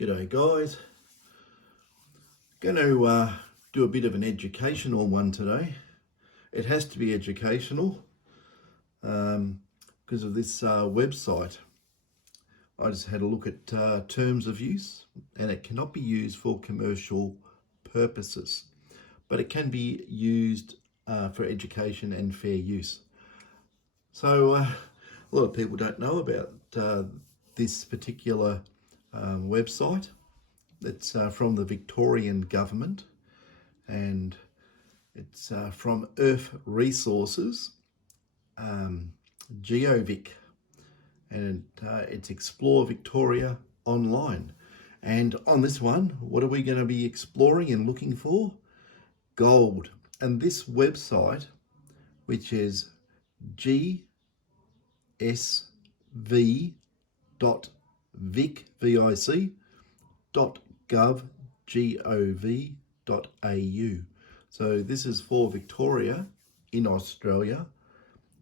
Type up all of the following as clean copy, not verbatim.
G'day guys, going to do a bit of an educational one today. It has to be educational because of this website. I just had a look at terms of use, and it cannot be used for commercial purposes, but it can be used for education and fair use. So a lot of people don't know about this particular website. It's from the Victorian Government, and it's from Earth Resources, GeoVic, and it's Explore Victoria Online. And on this one, what are we going to be exploring and looking for? Gold. And this website, which is gsv.vic.gov.au. So this is for Victoria in Australia.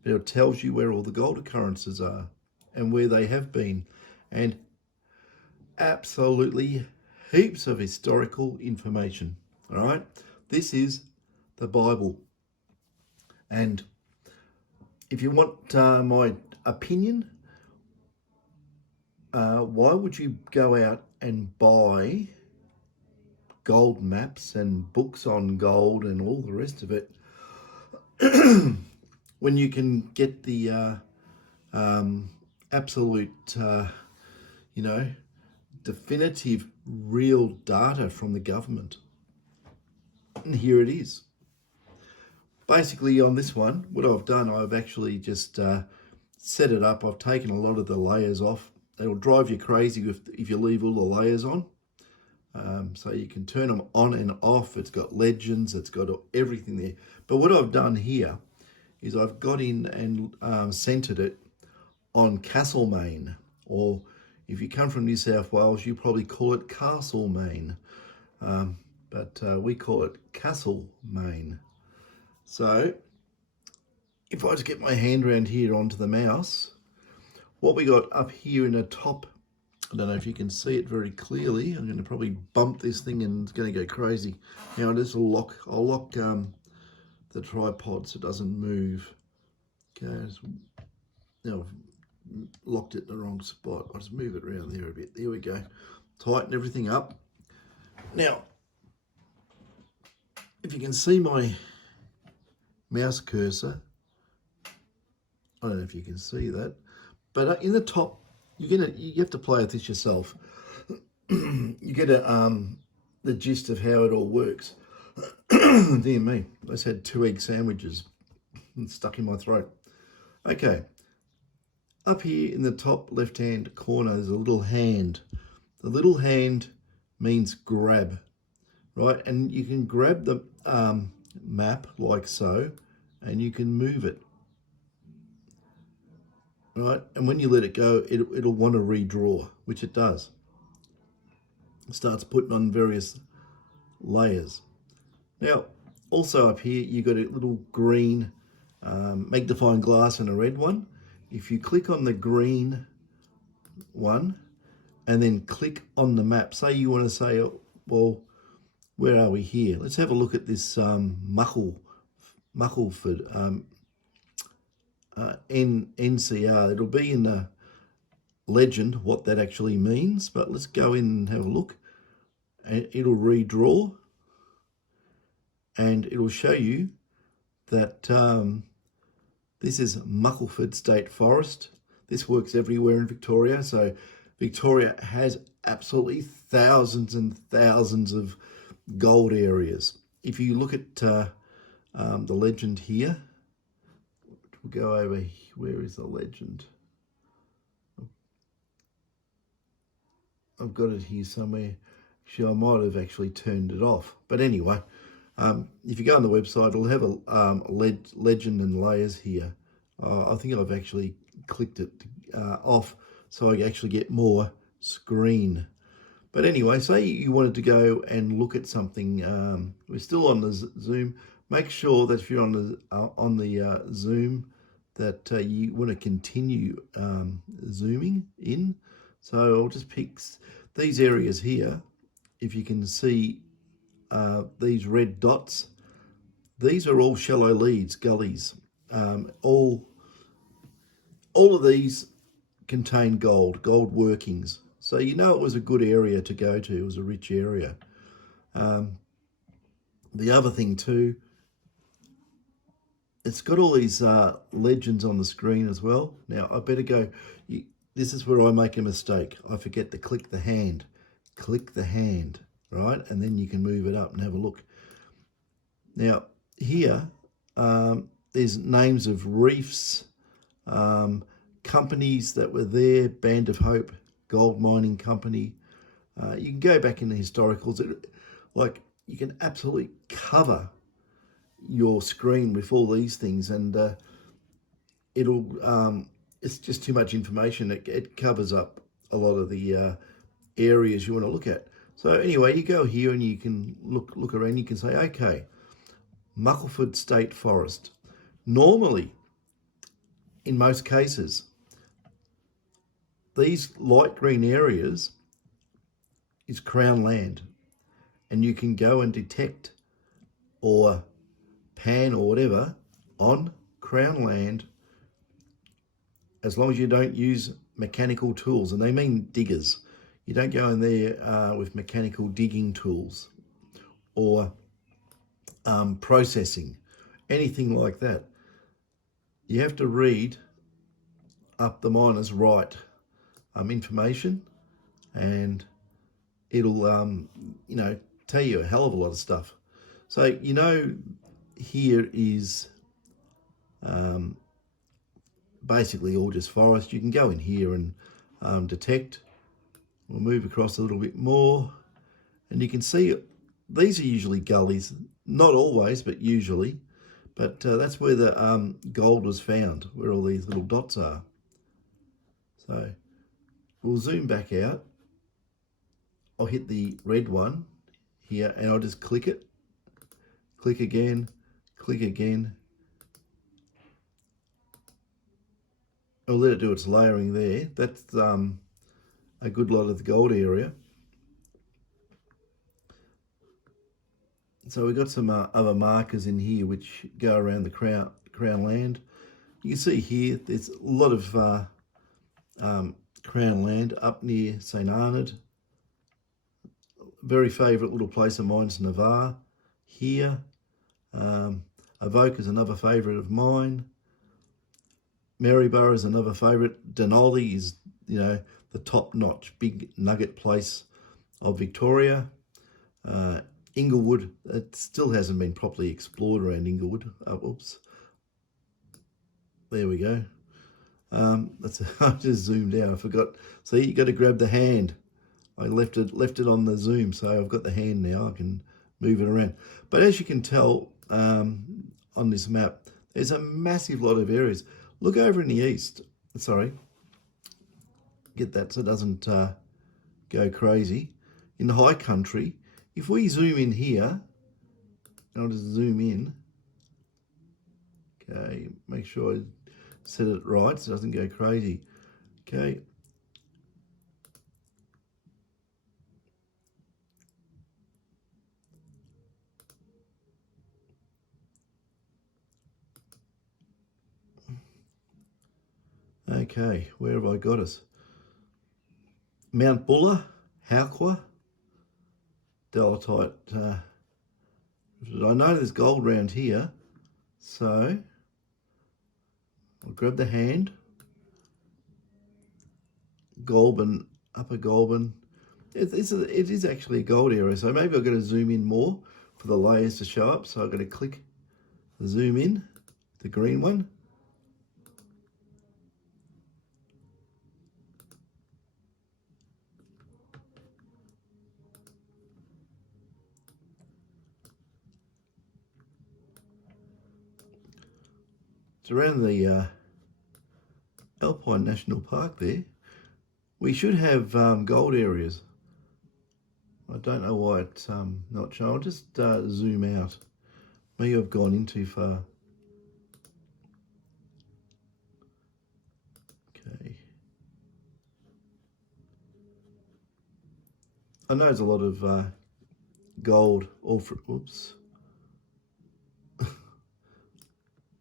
It tells you where all the gold occurrences are and where they have been, and absolutely heaps of historical information. All right, this is the Bible, and if you want my opinion, why would you go out and buy gold maps and books on gold and all the rest of it when you can get the absolute, definitive real data from the government? And here it is. Basically on this one, what I've done, I've actually just set it up. I've taken a lot of the layers off. It'll drive you crazy if you leave all the layers on. So you can turn them on and off. It's got legends, it's got everything there. But what I've done here is I've got in and centered it on Castlemaine, or if you come from New South Wales, you probably call it Castlemaine, but we call it Castlemaine. So if I just get my hand around here onto the mouse, what we got up here in the top, I don't know if you can see it very clearly. I'm going to probably bump this thing and it's going to go crazy. Now I'll lock the tripod so it doesn't move. Okay, now I've locked it in the wrong spot. I'll just move it around there a bit. There we go. Tighten everything up. Now, if you can see my mouse cursor, I don't know if you can see that, but in the top, you have to play with this yourself. You get the gist of how it all works. Dear me, I just had 2 egg sandwiches stuck in my throat. Okay, up here in the top left-hand corner, there's a little hand. The little hand means grab, right? And you can grab the map like so, and you can move it, right? And when you let it go, it'll want to redraw, which it does. It starts putting on various layers. Now, also up here, you've got a little green magnifying glass and a red one. If you click on the green one and then click on the map, say you want to say, well, where are we here? Let's have a look at this Muckleford NCR. It'll be in the legend what that actually means, but let's go in and have a look. And it'll redraw, and it'll show you that this is Muckleford State Forest. This works everywhere in Victoria. So Victoria has absolutely thousands and thousands of gold areas. If you look at the legend here, we'll go over, where is the legend? I've got it here somewhere. Actually, I might have actually turned it off. But anyway, if you go on the website, it'll have a legend and layers here. I think I've actually clicked it off so I actually get more screen. But anyway, say you wanted to go and look at something. We're still on the Zoom. Make sure that if you're on the Zoom, that you want to continue zooming in. So I'll just pick these areas here, if you can see these red dots, these are all shallow leads, gullies. All of these contain gold workings. So you know it was a good area to go to. It was a rich area. The other thing too, it's got all these legends on the screen as well. Now I better go. This is where I make a mistake. I forget to click the hand. Click the hand, right? And then you can move it up and have a look. Now here, there's names of reefs, companies that were there, Band of Hope, Gold Mining Company. You can go back in the historicals. Like, you can absolutely cover your screen with all these things, and it's just too much information. It covers up a lot of the areas you want to look at. So anyway, you go here and you can look around. You can say, okay, Muckleford State Forest. Normally, in most cases, these light green areas is Crown land, and you can go and detect or pan or whatever on Crown land as long as you don't use mechanical tools, and they mean diggers. You don't go in there with mechanical digging tools or processing, anything like that. You have to read up the miner's right information, and it'll tell you a hell of a lot of stuff. So here is basically all just forest. You can go in here and detect. We'll move across a little bit more, and you can see these are usually gullies, not always, but usually. But that's where the gold was found, where all these little dots are. So we'll zoom back out. I'll hit the red one here, and I'll just click it. Click again, click again. I'll let it do its layering there. That's a good lot of the gold area. So we've got some other markers in here which go around the crown land. You can see here there's a lot of crown land up near St Arnaud. Very favourite little place of mine's Navarre here. Avoke is another favourite of mine. Maryborough is another favourite. Denali is, the top-notch big nugget place of Victoria. Inglewood, it still hasn't been properly explored around Inglewood. Oops. There we go. I just zoomed out. I forgot. So you got to grab the hand. I left it on the zoom, so I've got the hand now. I can move it around. But as you can tell on this map, there's a massive lot of areas. Look over in the east. Sorry. Get that so it doesn't go crazy. In the high country, if we zoom in here, I'll just zoom in. Okay, make sure I set it right so it doesn't go crazy. Okay. Okay, where have I got us? Mount Buller, Hauqua, Deltite. I know there's gold around here, so I'll grab the hand. Goulburn, Upper Goulburn. It is actually a gold area, so maybe I've got to zoom in more for the layers to show up. So I've got to click the zoom in, the green one. It's around the Alpine National Park there. We should have gold areas. I don't know why it's not showing. I'll just zoom out. Maybe I've gone in too far. Okay. I know there's a lot of gold. Oops.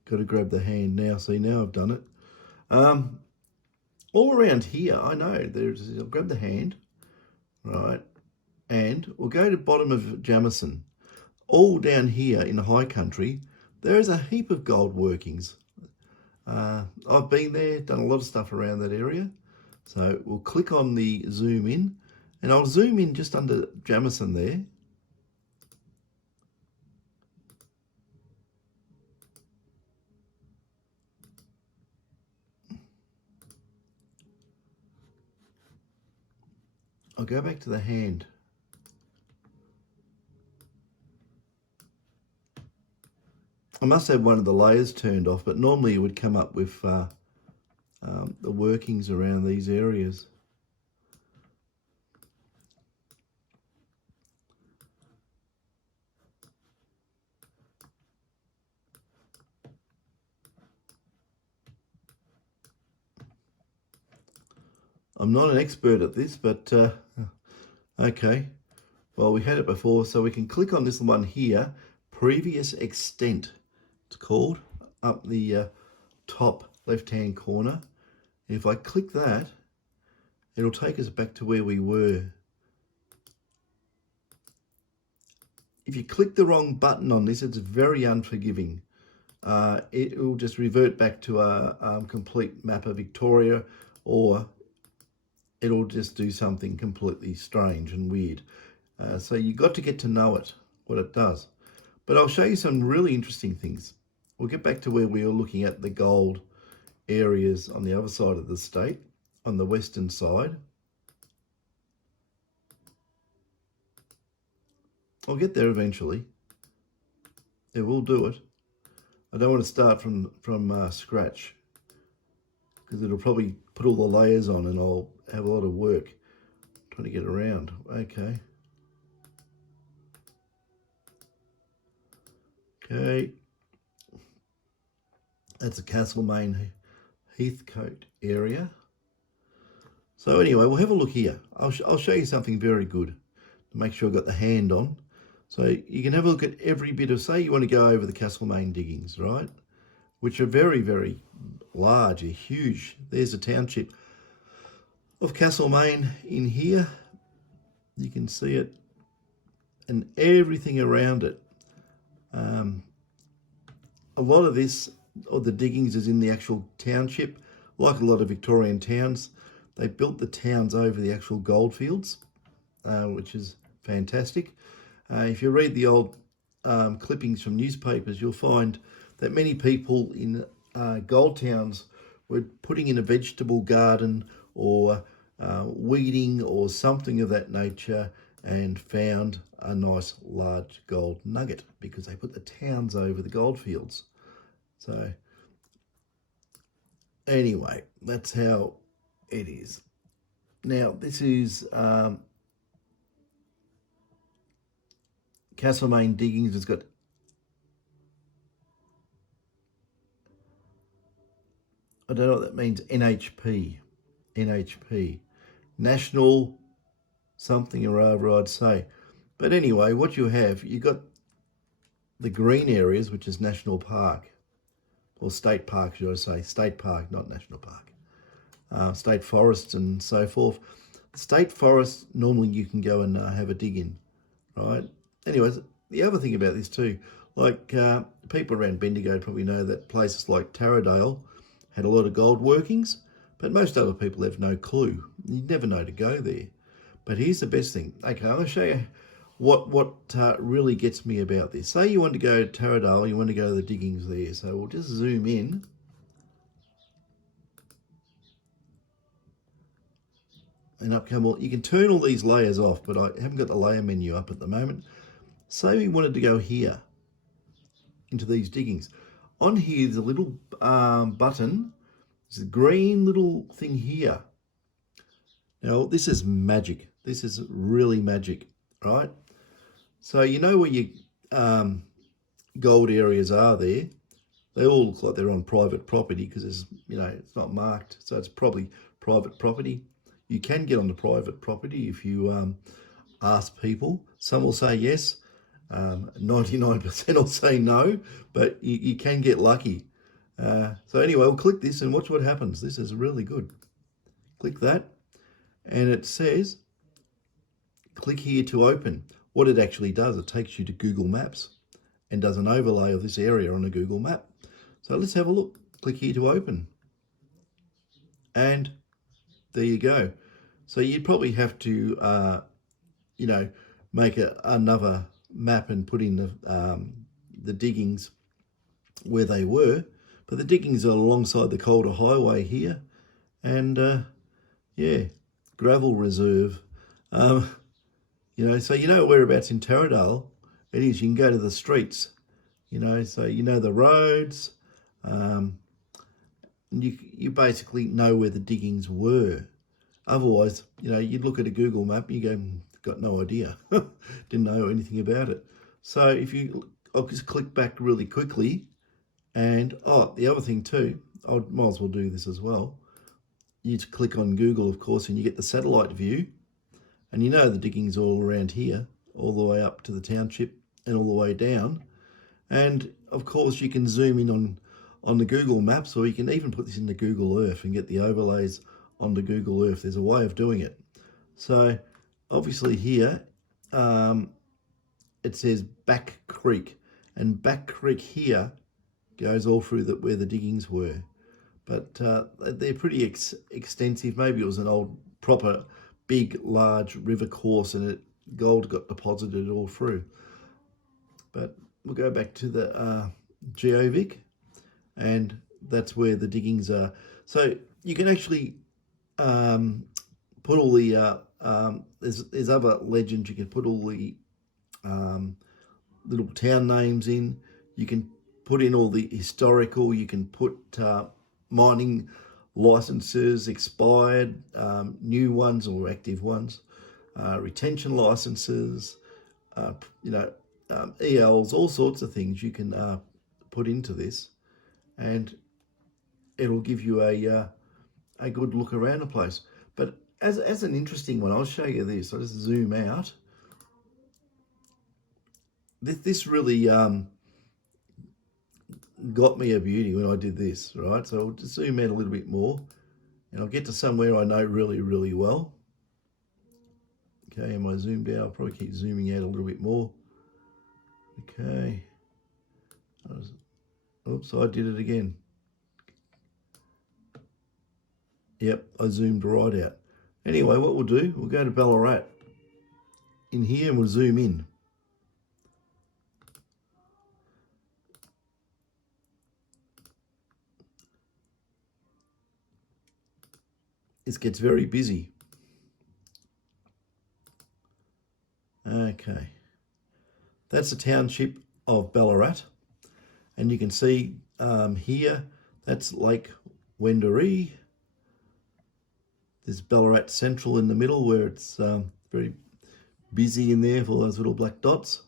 Got to grab the hand now. See, now I've done it. All around here, I know I'll grab the hand, right, and we'll go to bottom of Jamison. All down here in the high country, there is a heap of gold workings. I've been there, done a lot of stuff around that area. So we'll click on the zoom in, and I'll zoom in just under Jamison there. I'll go back to the hand. I must have one of the layers turned off, but normally it would come up with the workings around these areas. I'm not an expert at this, but okay. Well, we had it before, so we can click on this one here, previous extent, it's called, up the top left-hand corner. And if I click that, it'll take us back to where we were. If you click the wrong button on this, it's very unforgiving. It will just revert back to a complete map of Victoria, or it'll just do something completely strange and weird. So you've got to get to know it, what it does. But I'll show you some really interesting things. We'll get back to where we were looking at the gold areas on the other side of the state, on the western side. I'll get there eventually. Yeah, we'll do it. I don't want to start from scratch, because it'll probably put all the layers on and I'll have a lot of work trying to get around. Okay. Okay. That's a Castlemaine Heathcote area. So anyway, we'll have a look here. I'll show you something very good to make sure I've got the hand on. So you can have a look at every bit of, say you want to go over the Castlemaine diggings, right? Which are very, very large, are huge. There's a township of Castlemaine in here. You can see it, and everything around it. A lot of this, or the diggings, is in the actual township. Like a lot of Victorian towns, they built the towns over the actual goldfields, which is fantastic. If you read the old clippings from newspapers, you'll find that many people in gold towns were putting in a vegetable garden or weeding or something of that nature, and found a nice large gold nugget because they put the towns over the goldfields. So anyway, that's how it is. Now this is Castlemaine diggings. It's got I don't know what that means. NHP, National something or other, I'd say. But anyway, what you have, you've got the green areas, which is National Park, or State Park, should I say. State Park, not National Park. State forests and so forth. State forests, normally you can go and have a dig in, right? Anyways, the other thing about this too, like people around Bendigo probably know that places like Taradale had a lot of gold workings, but most other people have no clue. You'd never know to go there. But here's the best thing. Okay, I'm going to show you what really gets me about this. Say you want to go to Taradale, you want to go to the diggings there. So we'll just zoom in. And up come all, you can turn all these layers off, but I haven't got the layer menu up at the moment. Say we wanted to go here into these diggings. On here, there's a little button. There's a green little thing here. Now, this is magic. This is really magic, right? So you know where your gold areas are there. They all look like they're on private property because it's, it's not marked. So it's probably private property. You can get on the private property if you ask people. Some will say yes, 99% will say no, but you can get lucky. So anyway, we'll click this and watch what happens. This is really good. Click that, and it says, click here to open. What it actually does, it takes you to Google Maps and does an overlay of this area on a Google map. So let's have a look. Click here to open. And there you go. So you'd probably have to, make another map and put in the diggings where they were. But the diggings are alongside the Calder Highway here. And yeah, gravel reserve. So you know whereabouts in Taradale it is. You can go to the streets, so you know the roads. You basically know where the diggings were. Otherwise, you'd look at a Google map and you go, got no idea. Didn't know anything about it. So I'll just click back really quickly. And the other thing too, I might as well do this as well. You just click on Google, of course, and you get the satellite view. And you know the diggings all around here, all the way up to the township and all the way down. And of course you can zoom in on the Google Maps, or you can even put this into Google Earth and get the overlays onto Google Earth. There's a way of doing it. So obviously here it says Back Creek, and Back Creek here goes all through where the diggings were. But they're pretty extensive. Maybe it was an old proper big large river course and gold got deposited all through. But we'll go back to the GeoVic, and that's where the diggings are. So you can actually put all the there's other legends. You can put all the little town names in. You can put in all the historical. You can put mining licenses, expired, new ones or active ones, retention licenses, ELs, all sorts of things you can put into this, and it'll give you a good look around the place. But as an interesting one, I'll show you this. I'll just zoom out. This really got me a beauty when I did this, right? So I'll just zoom in a little bit more, and I'll get to somewhere I know really, really well. Okay, am I zoomed out? I'll probably keep zooming out a little bit more. Okay. Oops, I did it again. Yep, I zoomed right out. Anyway, what we'll do, we'll go to Ballarat in here and we'll zoom in. This gets very busy. Okay. That's the township of Ballarat. And you can see here, that's Lake Wendouree. There's Ballarat Central in the middle where it's very busy in there for those little black dots.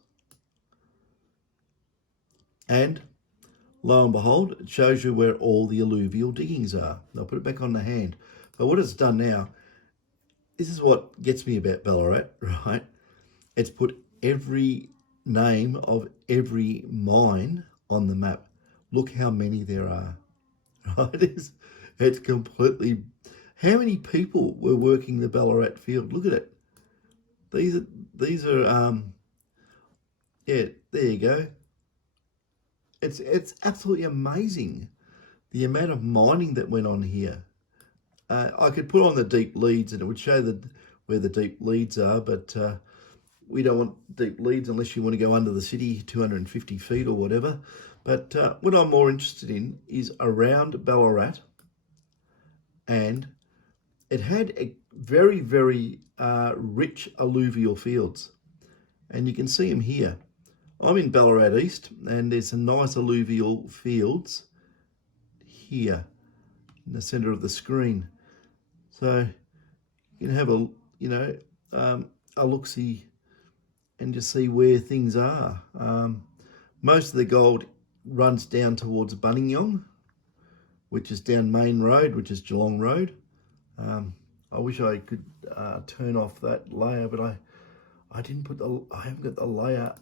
And lo and behold, it shows you where all the alluvial diggings are. I'll put it back on the hand. But what it's done now, this is what gets me about Ballarat, right? It's put every name of every mine on the map. Look how many there are, right? It's completely... How many people were working the Ballarat field? Look at it. These are yeah, there you go. It's absolutely amazing the amount of mining that went on here. I could put on the deep leads and it would show where the deep leads are, but we don't want deep leads unless you want to go under the city 250 feet or whatever. But what I'm more interested in is around Ballarat, and it had a very, very rich alluvial fields. And you can see them here. I'm in Ballarat East, and there's some nice alluvial fields here in the centre of the screen. So you can have a look-see and just see where things are. Most of the gold runs down towards Bunningyong, which is down Main Road, which is Geelong Road. I wish I could turn off that layer, but I haven't got the layer.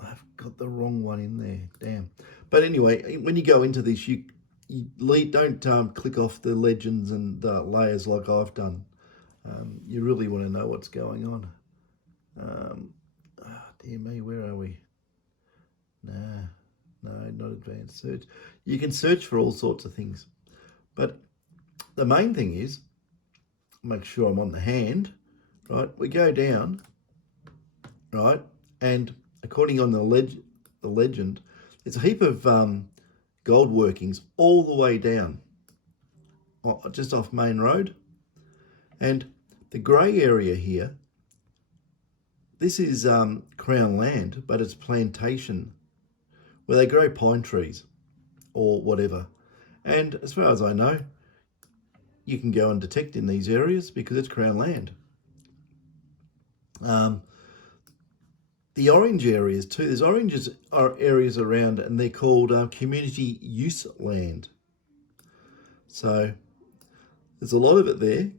I've got the wrong one in there. Damn. But anyway, when you go into this, you don't click off the legends and layers like I've done. You really want to know what's going on. Dear me, where are we? No, not advanced search. You can search for all sorts of things. But the main thing is, make sure I'm on the hand, right? We go down, right? And according on the legend, there's a heap of gold workings all the way down, just off Main Road. And the grey area here, this is Crown land, but it's plantation where they grow pine trees or whatever. And as far as I know, you can go and detect in these areas because it's Crown land. The orange areas too, there's areas around and they're called community use land. So there's a lot of it there.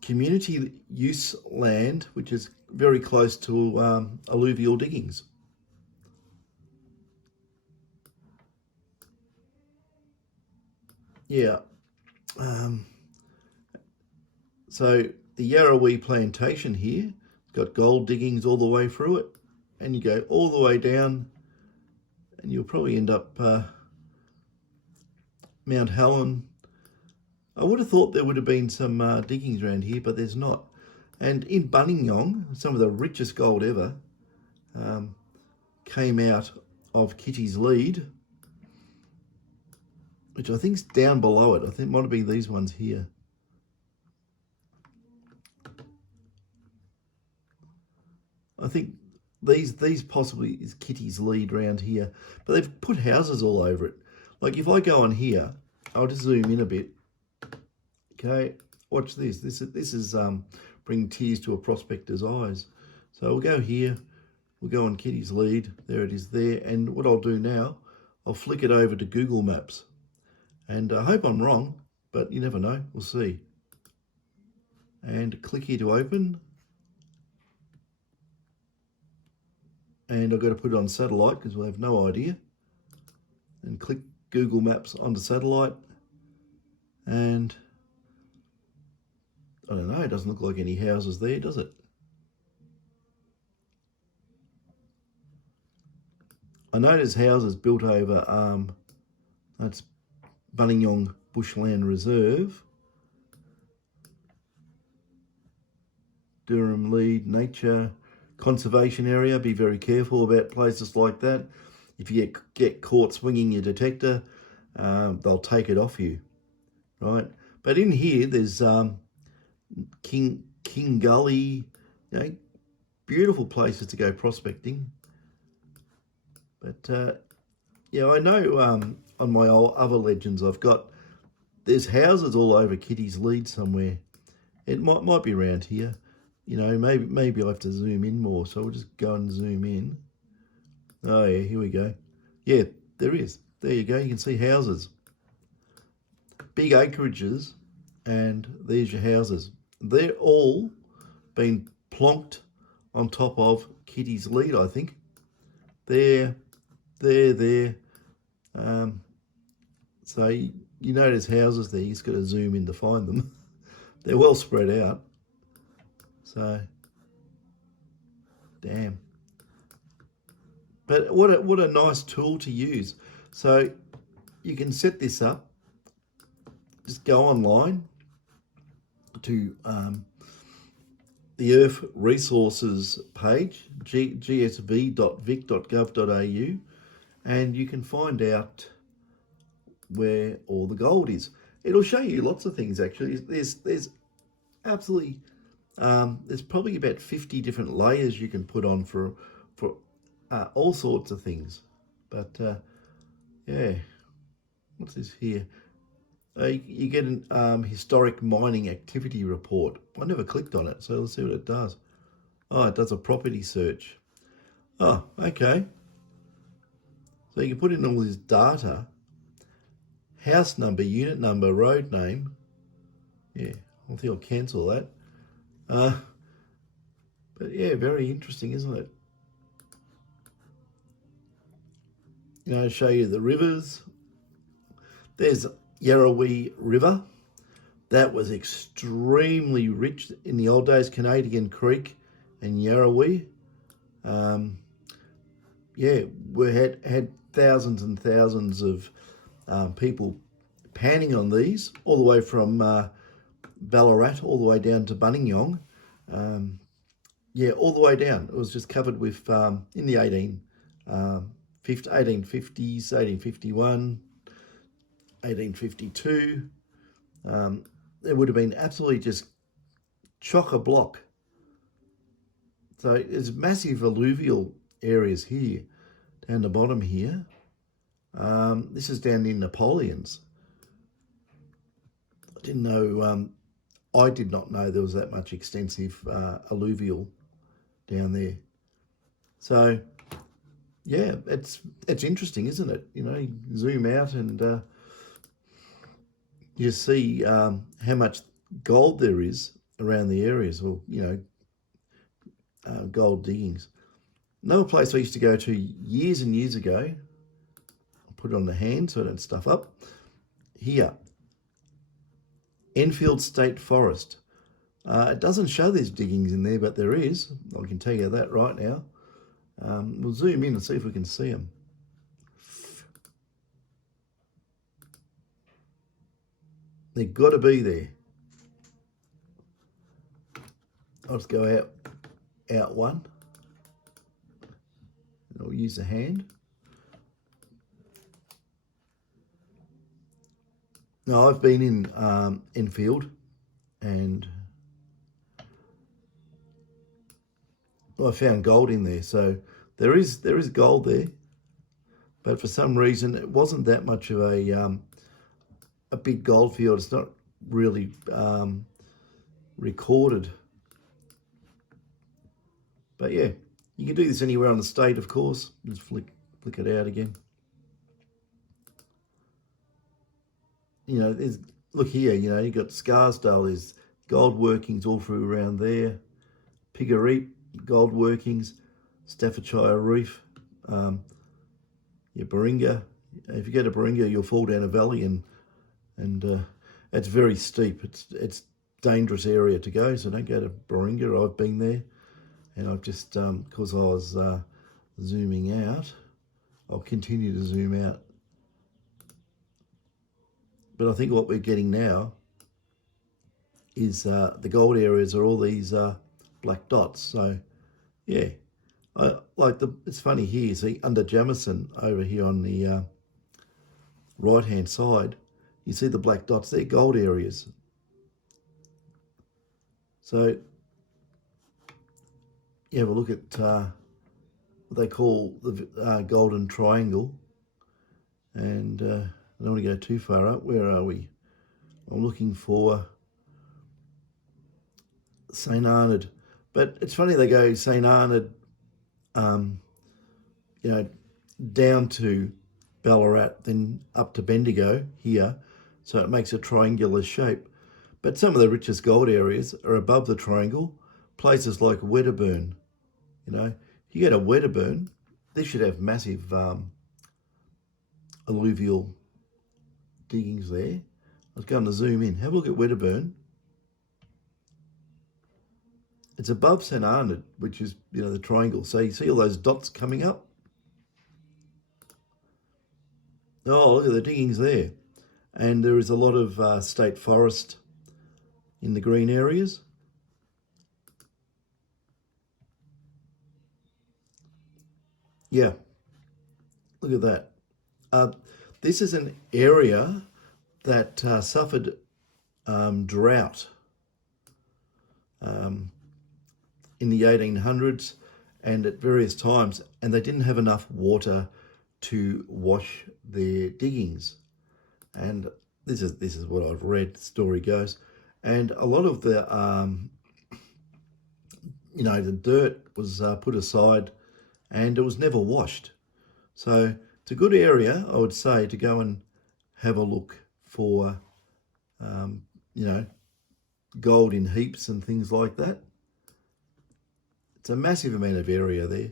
Community use land, which is very close to alluvial diggings. Yeah. So the Yarrawee plantation here, it's got gold diggings all the way through it, and you go all the way down and you'll probably end up Mount Helen. I would have thought there would have been some diggings around here, but there's not. And in Buninyong, some of the richest gold ever came out of Kitty's Lead, which I think's down below it. I think it might be these ones here. I think these possibly is Kitty's Lead round here, but they've put houses all over it. Like if I go on here, I'll just zoom in a bit. Okay, watch this. This is bring tears to a prospector's eyes. So we'll go here. We'll go on Kitty's Lead. There it is there. And what I'll do now, I'll flick it over to Google Maps. And I hope I'm wrong, but you never know. We'll see. And click here to open. And I've got to put it on satellite because we'll have no idea. And click Google Maps onto satellite. And I don't know, it doesn't look like any houses there, does it? I know there's houses built over, that's Buninyong Bushland Reserve. Durham Lead Nature Conservation Area. Be very careful about places like that. If you get caught swinging your detector, they'll take it off you, right? But in here, there's King Gully, you know, beautiful places to go prospecting. But yeah, I know on my other legends, there's houses all over Kitty's Lead somewhere. It might be around here. You know, maybe I have to zoom in more, so we'll just go and zoom in. Oh yeah, here we go. Yeah, there is. There you go. You can see houses, big acreages, and there's your houses. They're all been plonked on top of Kitty's Lead, I think. There. So you know there's houses there. You just got to zoom in to find them. They're well spread out. So, damn. But what a nice tool to use. So you can set this up. Just go online to the Earth Resources page, gsv.vic.gov.au, and you can find out where all the gold is. It'll show you lots of things actually. There's absolutely there's probably about 50 different layers you can put on for all sorts of things. But yeah, what's this here? You get an historic mining activity report. I never clicked on it, so let's see what it does. Oh, it does a property search. Oh, okay. So you can put in all this data, house number, unit number, road name. Yeah, I think I'll cancel that. But yeah, very interesting, isn't it? You know, show you the rivers. There's Yarrawee River. That was extremely rich in the old days, Canadian Creek and Yarrawee. Yeah, we had thousands and thousands of people panning on these, all the way from Ballarat all the way down to Buninyong. Yeah, all the way down. It was just covered with, in the 1850s, 1851, 1852. It would have been absolutely just chock-a-block. So there's massive alluvial areas here, down the bottom here. This is down in Napoleon's. I didn't know, I did not know there was that much extensive alluvial down there. So yeah, it's interesting, isn't it? You know, you zoom out and you see how much gold there is around the areas, or, you know, gold diggings. Another place I used to go to years and years ago, I'll put it on the hand so I don't stuff up, here, Enfield State Forest. It doesn't show there's diggings in there, but there is. I can tell you that right now. We'll zoom in and see if we can see them. They've got to be there. I'll just go out one. And I'll use the hand. Now, I've been in Enfield, and I found gold in there. So there is gold there, but for some reason it wasn't that much of a big gold field. It's not really recorded. But yeah, you can do this anywhere on the state, of course. Just flick it out again. You know, look here, you know, you've got Scarsdale, there's gold workings all through around there. Piggereep, gold workings. Staffordshire Reef, Baringa. If you go to Baringa, you'll fall down a valley, and it's very steep. It's dangerous area to go, so don't go to Baringa. I've been there, and I've just, because I was zooming out, I'll continue to zoom out. But I think what we're getting now is the gold areas are all these black dots. So yeah, it's funny here, see, under Jamison over here on the right hand side, you see the black dots, they're gold areas. So you have a look at what they call the golden triangle, and I don't want to go too far up. Where are we? I'm looking for St. Arnaud. But it's funny they go St. Arnaud, you know, down to Ballarat, then up to Bendigo here. So it makes a triangular shape. But some of the richest gold areas are above the triangle. Places like Wedderburn. You know, you go to Wedderburn, this should have massive alluvial diggings there. I was going to zoom in. Have a look at Wedderburn. It's above St. Arnaud, which is, you know, the triangle. So you see all those dots coming up? Oh, look at the diggings there. And there is a lot of state forest in the green areas. Yeah, look at that. This is an area that suffered drought in the 1800s and at various times, and they didn't have enough water to wash their diggings. And this is what I've read, the story goes. And a lot of the, you know, the dirt was put aside and it was never washed. So it's a good area, I would say, to go and have a look for, you know, gold in heaps and things like that. It's a massive amount of area there.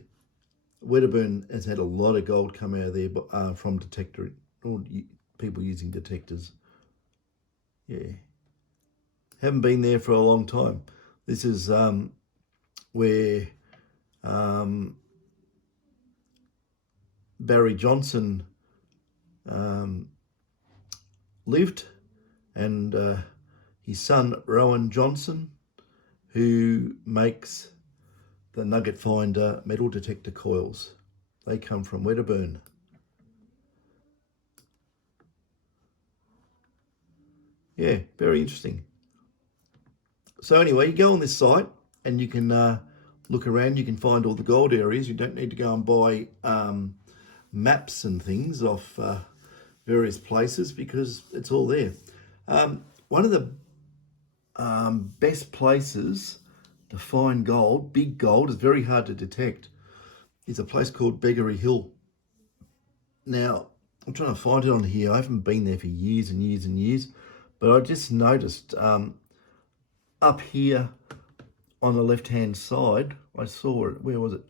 Wedderburn has had a lot of gold come out of there from detector, or people using detectors. Yeah. Haven't been there for a long time. This is where Barry Johnson lived, and his son Rowan Johnson, who makes the Nugget Finder metal detector coils. They come from Wedderburn. Yeah, very interesting. So anyway, you go on this site and you can look around. You can find all the gold areas. You don't need to go and buy maps and things off various places because it's all there. One of the best places to find gold, big gold, is very hard to detect, is a place called Beggarly Hill. Now, I'm trying to find it on here. I haven't been there for years and years and years, but I just noticed up here on the left-hand side, I saw it. Where was it?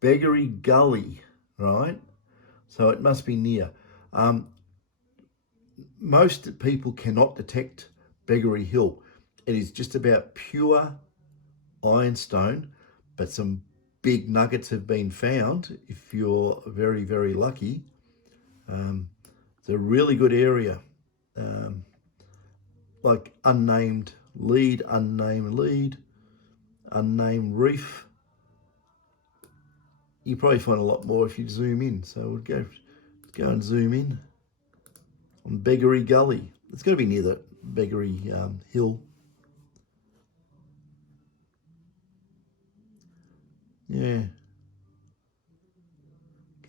Beggarly Gully, right? So it must be near. Most people cannot detect Beggarly Hill. It is just about pure ironstone, but some big nuggets have been found if you're very, very lucky. It's a really good area. Like unnamed lead, unnamed reef. You probably find a lot more if you zoom in. So we'll go and zoom in on Beggarly Gully. It's going to be near the Beggarly Hill. Yeah.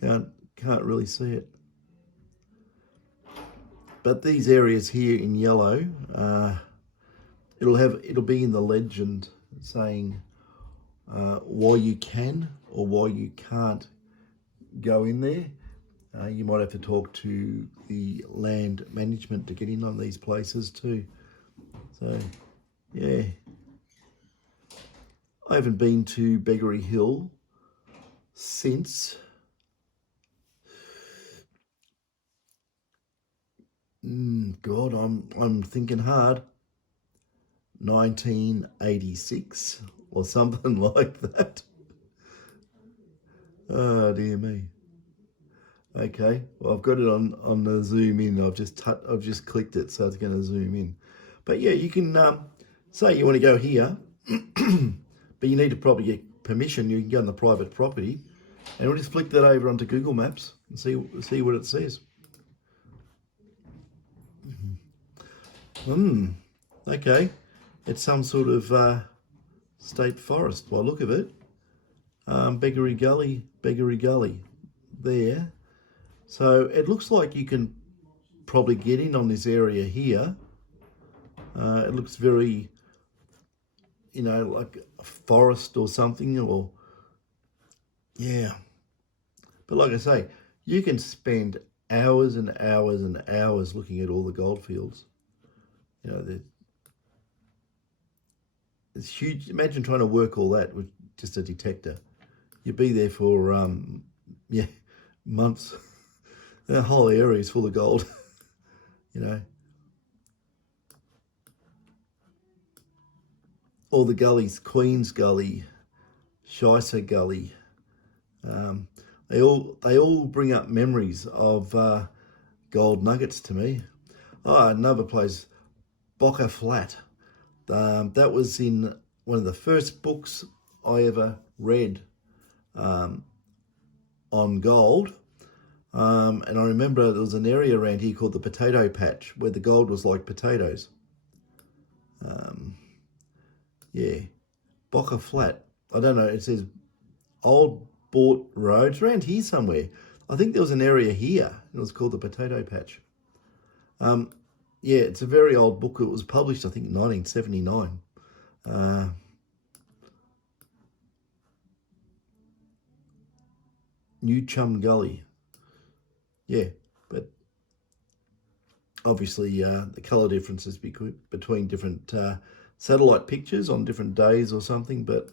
Can't really see it. But these areas here in yellow, it'll be in the legend saying why you can or why you can't go in there. You might have to talk to the land management to get in on these places too. So, yeah. I haven't been to Beggarly Hill since God, I'm thinking hard. 1986 or something like that. Oh dear me. Okay, well I've got it on the zoom in. I've just clicked it, so it's going to zoom in. But yeah, you can say you want to go here, but you need to probably get permission. You can go on the private property, and we'll just flick that over onto Google Maps and see what it says. Okay, it's some sort of state forest by the look of it. Beggarly Gully, there. So it looks like you can probably get in on this area here. It looks very, like a forest or something, or yeah. But like I say, you can spend hours and hours and hours looking at all the goldfields. It's huge. Imagine trying to work all that with just a detector. You'd be there for months. The whole area is full of gold. All the gullies, Queen's Gully, Shicer Gully, they all bring up memories of gold nuggets to me. Oh, another place, Bocker Flat. That was in one of the first books I ever read on gold. And I remember there was an area around here called the Potato Patch where the gold was like potatoes. Yeah, Bocker Flat. I don't know, it says Old Bort Road. It's around here somewhere. I think there was an area here. It was called the Potato Patch. Yeah, it's a very old book. It was published, I think, in 1979. New Chum Gully. Yeah, but obviously the colour differences between different satellite pictures on different days or something, but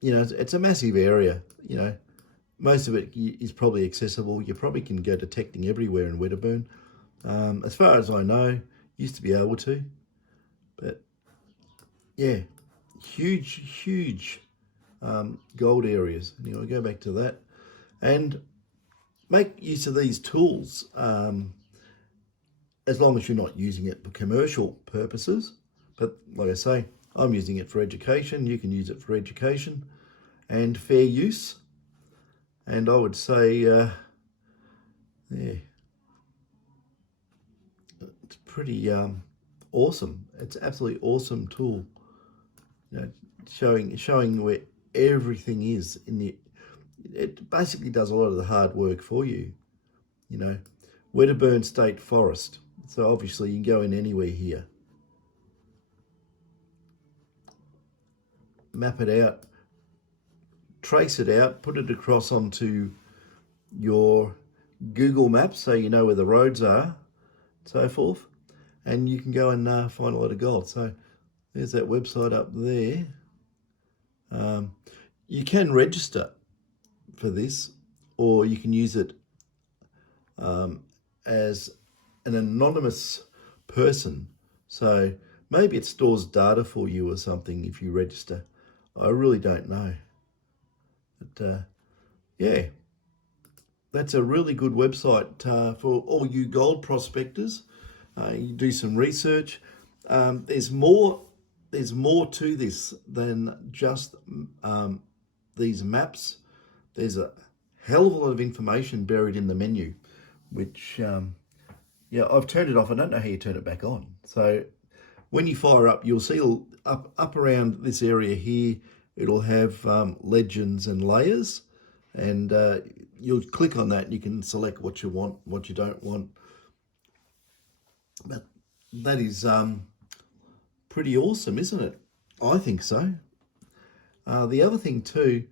you know, it's a massive area, you know. Most of it is probably accessible. You probably can go detecting everywhere in Wedderburn. As far as I know, used to be able to. But yeah, huge gold areas. You know, go back to that. And make use of these tools as long as you're not using it for commercial purposes. But like I say, I'm using it for education. You can use it for education and fair use. And I would say, yeah, it's pretty awesome. It's an absolutely awesome tool. You know, showing where everything is in the. It basically does a lot of the hard work for you. You know, Wedderburn State Forest. So obviously you can go in anywhere here. Map it out, trace it out, put it across onto your Google Maps so you know where the roads are, so forth, and you can go and find a lot of gold. So there's that website up there. You can register for this, or you can use it as an anonymous person. So maybe it stores data for you or something if you register. I really don't know. But yeah, that's a really good website for all you gold prospectors. You do some research. There's more to this than just these maps. There's a hell of a lot of information buried in the menu, which yeah, I've turned it off. I don't know how you turn it back on. So when you fire up, you'll see up around this area here, it'll have legends and layers, and you'll click on that and you can select what you want, what you don't want. But that is pretty awesome, isn't it? I think so. The other thing too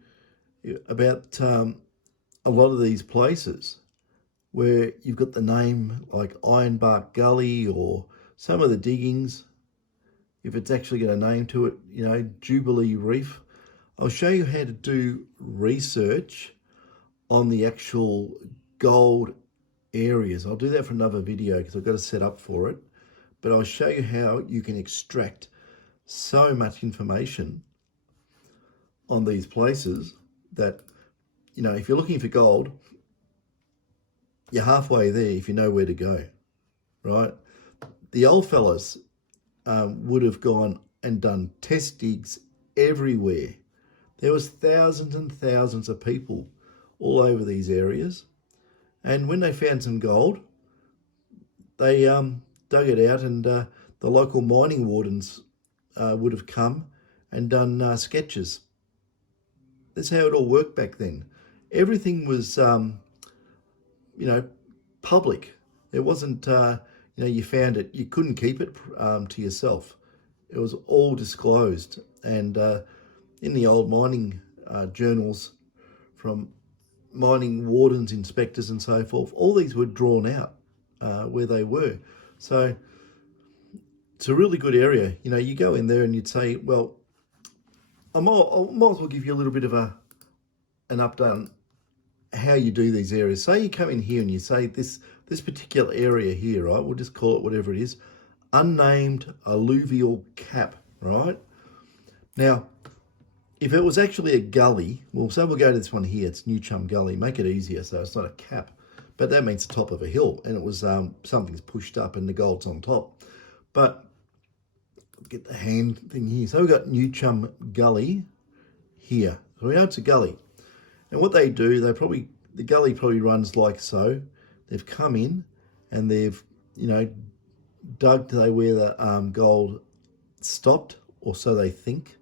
about a lot of these places where you've got the name like Ironbark Gully or some of the diggings, if it's actually got a name to it, you know, Jubilee Reef. I'll show you how to do research on the actual gold areas. I'll do that for another video because I've got to set up for it. But I'll show you how you can extract so much information on these places that, you know, if you're looking for gold, you're halfway there if you know where to go, right? The old fellas would have gone and done test digs everywhere. There was thousands and thousands of people all over these areas. And when they found some gold, they dug it out, and the local mining wardens would have come and done sketches. That's how it all worked back then. Everything was, you know, public. It wasn't, you know, you found it, you couldn't keep it to yourself. It was all disclosed. And in the old mining journals from mining wardens, inspectors and so forth, all these were drawn out where they were. So it's a really good area. You know, you go in there and you'd say, well, I might as well give you a little bit of an update on how you do these areas. Say you come in here and you say this particular area here, right? We'll just call it whatever it is, unnamed alluvial cap, right? Now, if it was actually a gully, well, so we'll go to this one here. It's New Chum Gully. Make it easier, so it's not a cap, but that means the top of a hill, and it was something's pushed up and the gold's on top. But get the hand thing here. So we've got New Chum Gully here. So we know it's a gully. And what they do, the gully probably runs like so. They've come in and they've, you know, dug to where the gold stopped, or so they think,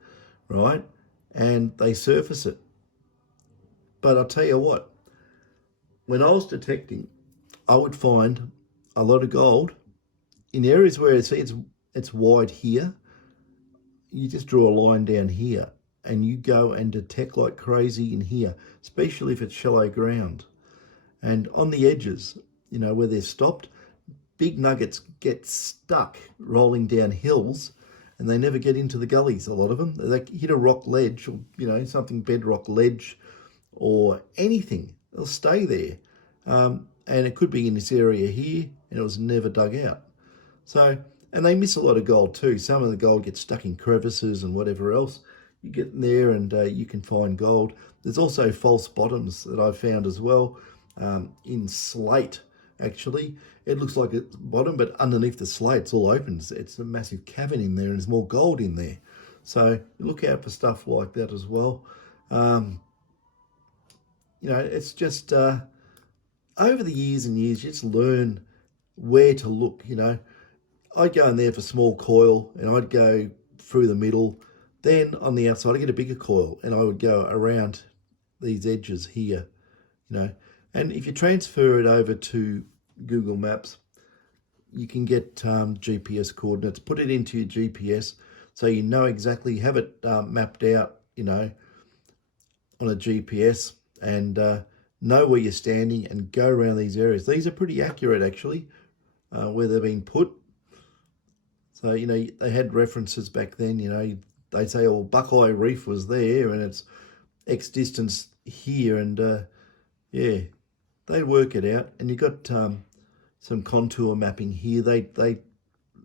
right? And they surface it. But I'll tell you what, when I was detecting, I would find a lot of gold in areas where it's wide here. You just draw a line down here and you go and detect like crazy in here, especially if it's shallow ground. And on the edges, you know, where they're stopped, big nuggets get stuck rolling down hills, and they never get into the gullies, a lot of them. They hit a rock ledge or, something bedrock ledge or anything. They'll stay there. And it could be in this area here, and it was never dug out. So, and they miss a lot of gold too. Some of the gold gets stuck in crevices and whatever else. You get in there and you can find gold. There's also false bottoms that I've found as well, in slate, actually. It looks like it's bottom, but underneath the slate, it's all open. It's a massive cavern in there, and there's more gold in there. So look out for stuff like that as well. It's just, over the years and years, you just learn where to look, I'd go in there for small coil, and I'd go through the middle. Then on the outside, I get a bigger coil, and I would go around these edges here, And if you transfer it over to Google Maps, you can get GPS coordinates. Put it into your GPS so you know exactly, have it mapped out, on a GPS, and know where you're standing and go around these areas. These are pretty accurate, actually, where they've been put. So, they had references back then, they'd say, oh, Buckeye Reef was there and it's X distance here, and yeah, they work it out. And you've got some contour mapping here. They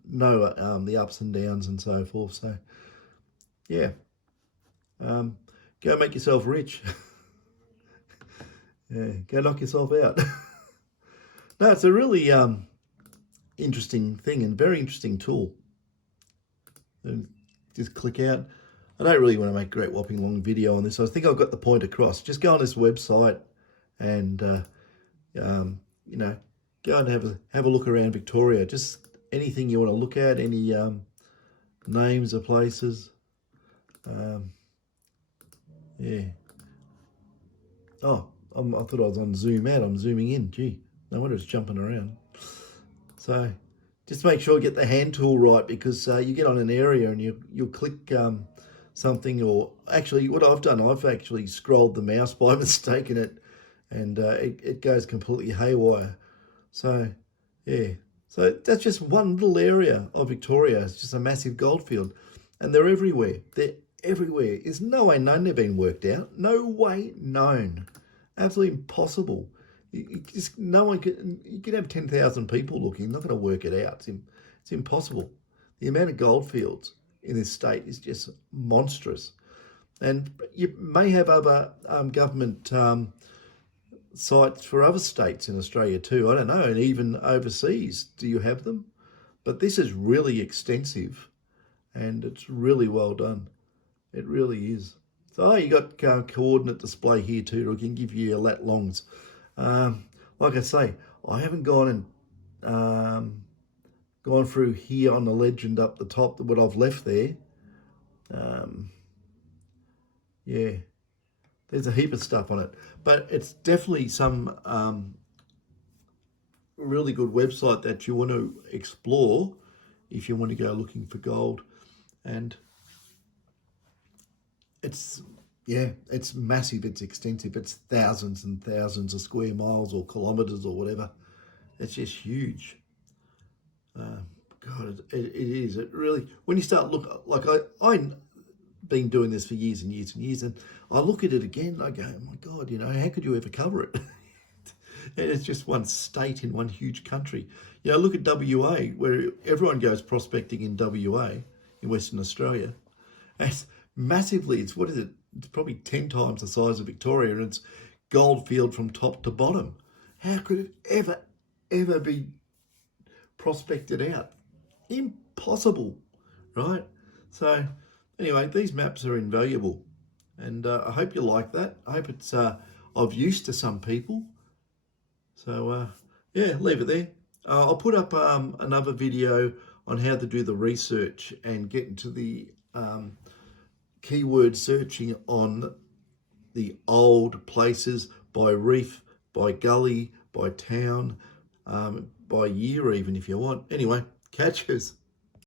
know the ups and downs and so forth. So, yeah, go make yourself rich. Yeah, go knock yourself out. No, it's a really interesting thing and very interesting tool. And just click out. I don't really want to make a great whopping long video on this. I think I've got the point across. Just go on this website and go and have a look around Victoria. Just anything you want to look at, any names of places. Yeah. Oh, I thought I was on zoom out. I'm zooming in. Gee, no wonder it's jumping around. So just make sure you get the hand tool right, because you get on an area and you'll click something, or actually what I've done, I've actually scrolled the mouse by mistake in it, and it goes completely haywire. So yeah, so that's just one little area of Victoria. It's just a massive goldfield, and they're everywhere. They're everywhere. There's no way known they've been worked out. No way known. Absolutely impossible. No one could. You could have 10,000 people looking. Not going to work it out. It's impossible. The amount of goldfields in this state is just monstrous. And you may have other government sites for other states in Australia too. I don't know. And even overseas, do you have them? But this is really extensive, and it's really well done. It really is. So you got coordinate display here too. It can give you your lat longs. Like I say, I haven't gone through here on the legend up the top, what I've left there. Yeah, there's a heap of stuff on it, but it's definitely some really good website that you want to explore if you want to go looking for gold. And it's massive, it's extensive, it's thousands and thousands of square miles or kilometers or whatever. It's just huge. God, it is. It really, when you start look, like I've been doing this for years and years and years, and I look at it again and I go, oh my God, how could you ever cover it? And it's just one state in one huge country. Look at WA, where everyone goes prospecting in WA, in Western Australia. It's massively, it's probably 10 times the size of Victoria, and it's gold field from top to bottom. How could it ever be prospected out? Impossible, right? So anyway, these maps are invaluable, and I hope you like that. I hope it's of use to some people. So yeah, leave it there. I'll put up another video on how to do the research and get into the keyword searching on the old places by reef, by gully, by town, by year even, if you want. Anyway, catch us.